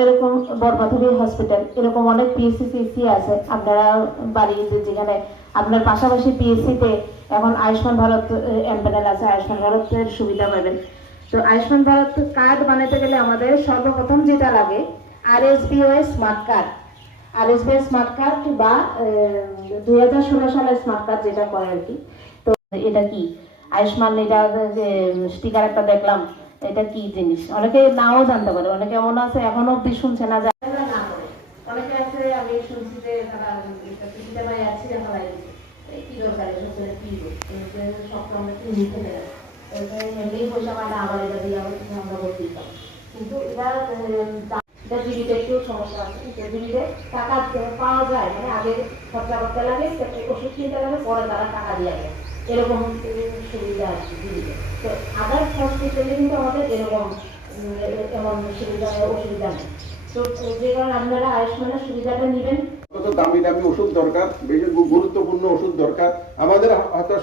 এরকম বরমাধবী হসপিটাল, এরকম অনেক পিএসসি আছে আপনারা বাড়িতে, যেখানে আপনার পাশাপাশি পিএসসিতে এখন আয়ুষ্মান ভারত এমপ্যানেল আছে, আয়ুষ্মান ভারতের সুবিধা পাবেন। তো আয়ুষ্মান ভারত কার্ড বানাতে গেলে আমাদের সর্বপ্রথম যেটা লাগে আরএসবিওয়াই স্মার্ট কার্ড, আরএসবিওয়াই স্মার্ট কার্ড বা 2016 সালের স্মার্ট কার্ড যেটা করে আর কি। তো এটা কি আয়ুষ্মান, এটা স্টিকার একটা দেখলাম, এটা কি জিনিস অনেকে নাও জানতে পারে, অনেকে এমন আছে এখনো অব্দি শুনছে না, না করে অনেকে আছে। আমি শুনছি যে তারা চিকিৎসা ভাই আছে কি দরকার এসব করে কি সব আমরা কি নিতে পারি, এমনি পয়সা পায় না, আবার এটা দিয়ে আবার আমরা ভর্তি দিতাম। কিন্তু এটা জীবিতে একটু সমস্যা আছে, জীবিতে টাকা পাওয়া যায়, মানে আগে খরচা করতে লাগে, ওষুধ কিনতে লাগে, পরে তারা টাকা দিয়ে দেয়, এরকম সুবিধা আছে জীবিতে। তো আদার্স হসপিটালে কিন্তু আমাদের এরকম এমন সুবিধা অসুবিধা নেই। তো যে কারণে আপনারা আয়ুষ্মানের সুবিধাটা নেবেন। কত দামি দামি ওষুধ দরকার, বেশি গুরুত্বপূর্ণ ওষুধ দরকার, আমাদের হয়তো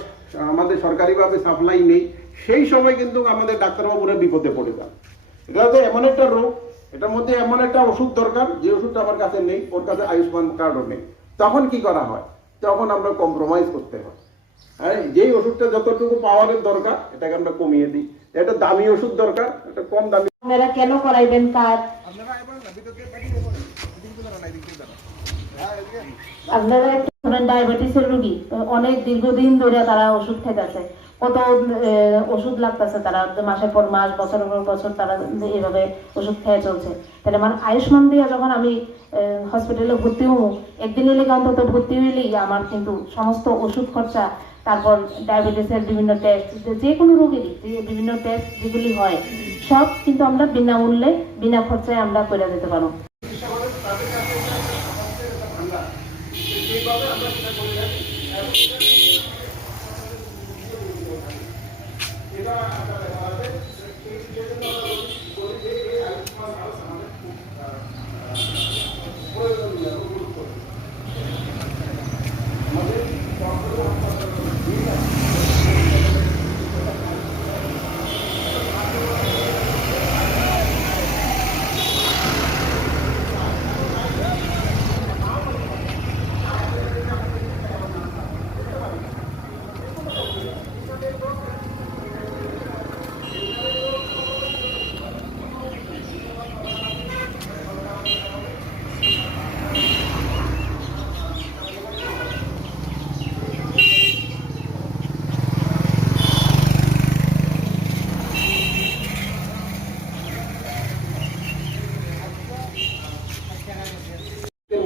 আমাদের সরকারিভাবে সাপ্লাই নেই, সেই সময় কিন্তু আমাদের ডাক্তারবাবুরা বিপদে পড়ে যান। এটা তো এমন একটা রোগ, এটার মধ্যে এমন একটা ওষুধ দরকার যে ওষুধটা আমার কাছে নেই, ওর কাছে আয়ুষ্মান কার্ডও নেই। তখন কি করা হয়? তখন আমরা কম্প্রোমাইজ করতে হয়। হ্যাঁ, যেই ওষুধটা যতটুকু পাওয়ারের দরকার এটাকে আমরা কমিয়ে দিই, এটা দামি ওষুধ দরকার, এটা কম দামি। আপনারা কেন করাইবেন কার্ড? আপনারা ডায়াবেটিসের রোগী, অনেক দীর্ঘদিন ধরে তারা ওষুধ খাইতেছে, কত ওষুধ লাগতেছে, তারা মাসের পর মাস, বছরের পর বছর তারা এইভাবে ওষুধ খেয়ে চলছে। তাহলে মানে আয়ুষ্মান দিয়ে যখন আমি হসপিটালে ভর্তি হবো, একদিন এলে অন্তত ভর্তি হইলেই আমার কিন্তু সমস্ত ওষুধ খরচা, তারপর ডায়াবেটিসের বিভিন্ন টেস্ট, যে কোনো রোগেরই যে বিভিন্ন টেস্ট যেগুলি হয় সব কিন্তু আমরা বিনামূল্যে বিনা খরচায় আমরা করে দিতে পারবো।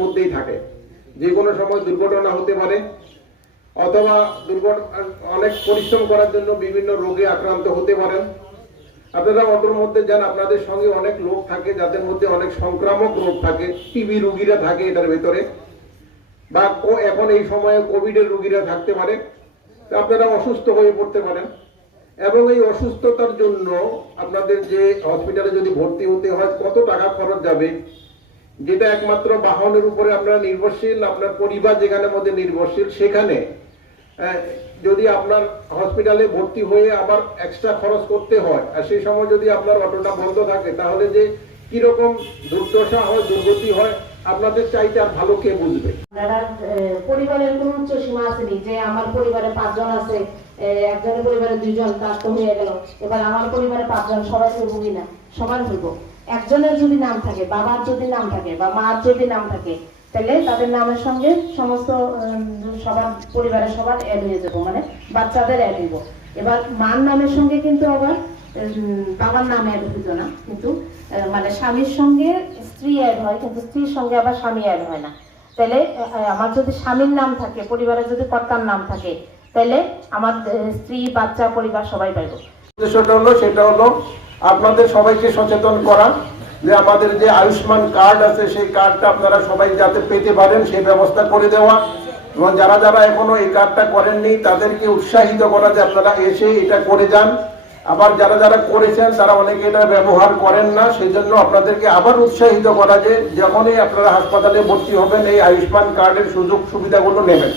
মধ্যেই থাকে, যে কোনো সময় দুর্ঘটনা হতে পারে, অথবা অনেক পরিশ্রম করার জন্য বিভিন্ন রোগে আক্রান্ত হতে পারেন। আপনারা অটোর মধ্যে যান, আপনাদের সঙ্গে অনেক লোক থাকে যাদের মধ্যে অনেক সংক্রামক রোগ থাকে, টিবি রোগীরা থাকে এটার ভেতরে, বা এখন এই সময়ে কোভিডের রোগীরা থাকতে পারে। আপনারা অসুস্থ হয়ে পড়তে পারেন, এবং এই অসুস্থতার জন্য আপনাদের যে হসপিটালে যদি ভর্তি হতে হয় কত টাকা খরচ যাবে, যেটা একমাত্র বাহনের উপরে আপনারা নির্ভরশীল, আপনার পরিবার যেখানে মধ্যে নির্ভরশীল, সেখানে যদি আপনার হসপিটালে ভর্তি হয়ে আবার এক্সট্রা খরচ করতে হয়, আর সেই সময় যদি আপনার অটোটা বন্ধ থাকে, তাহলে যে কিরকম দুর্দশা হয়, দুর্গতি হয়, আপনাদের চাইতে আর ভালো কে বুঝবে? পরিবারের কোন উচ্চ সীমা আসেনি যে আমার পরিবারে 5 জন আছে, একজনের পরিবারে 2 জন, তার তো হয়ে গেল, এবার আমার পরিবারে 5 জন, সবাই হইব কিনা? সবার হইব। একজনের যদি নাম থাকে, বাবার যদি নাম থাকে বা মার যদি নাম থাকে, তাহলে তাদের নামের সঙ্গে সমস্ত সবার পরিবারের সবার অ্যাড হয়ে যাবো, মানে বাচ্চাদের অ্যাড হইব। এবার মার নামের সঙ্গে কিন্তু আবার বাবার নাম অ্যাড হইত না, কিন্তু মানে স্বামীর সঙ্গে স্ত্রী অ্যাড হয়, কিন্তু স্ত্রীর সঙ্গে আবার স্বামী অ্যাড হয় না। তাহলে আমার যদি স্বামীর নাম থাকে, পরিবারের যদি কর্তার নাম থাকে, তাহলে আমার স্ত্রী, বাচ্চা, পরিবার সবাই পাইব। সেটা হলো আপনাদের সবাইকে সচেতন করা যে আমাদের যে আয়ুষ্মান কার্ড আছে সেই কার্ডটা আপনারা সবাই যাতে পেতে পারেন সেই ব্যবস্থা করে দেওয়া, এবং যারা যারা এখনো এই কার্ডটা করেননি তাদেরকে উৎসাহিত করা যে আপনারা এসে এটা করে যান। আবার যারা যারা করেছেন তারা অনেকে এটা ব্যবহার করেন না, সেই জন্য আপনাদেরকে আবার উৎসাহিত করা যে যখনই আপনারা হাসপাতালে ভর্তি হবেন এই আয়ুষ্মান কার্ডের সুযোগ সুবিধাগুলো নেবেন।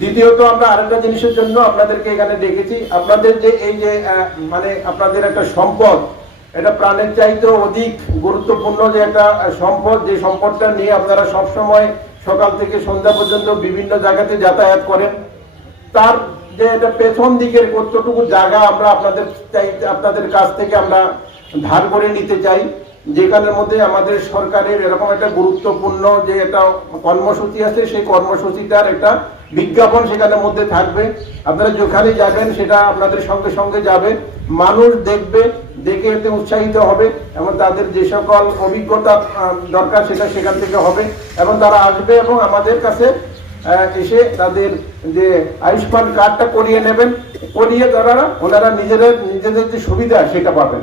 দ্বিতীয়ত আমরা আরেকটা জিনিসের জন্য আপনাদেরকে এখানে ডেকেছি, আপনাদের যে এই যে মানে আপনাদের একটা সম্পদ, এটা প্রাণের চাইতেও অধিক গুরুত্বপূর্ণ যে একটা সম্পদ, যে সম্পদটা নিয়ে আপনারা সবসময় সকাল থেকে সন্ধ্যা পর্যন্ত বিভিন্ন জায়গাতে যাতায়াত করেন। তার যে এটা পেছন দিকের কতটুকু জায়গা আমরা আপনাদের কাছ থেকে আমরা ধার করে নিতে চাই, যেখানের মধ্যে আমাদের সরকারের এরকম একটা গুরুত্বপূর্ণ যে একটা কর্মসূচি আছে, সেই কর্মসূচিটার একটা বিজ্ঞাপন সেখানের মধ্যে থাকবে। আপনারা যেখানে যাবেন সেটা আপনাদের সঙ্গে সঙ্গে যাবে, মানুষ দেখবে, দেখে এতে উৎসাহিত হবে এবং তাদের যে সকল অভিজ্ঞতা দরকার সেটা সেখান থেকে হবে এবং তারা আসবে এবং আমাদের কাছে এসে তাদের যে আয়ুষ্মান কার্ডটা করিয়ে নেবেন, করিয়ে ওনারা নিজেদের যে সুবিধা সেটা পাবেন।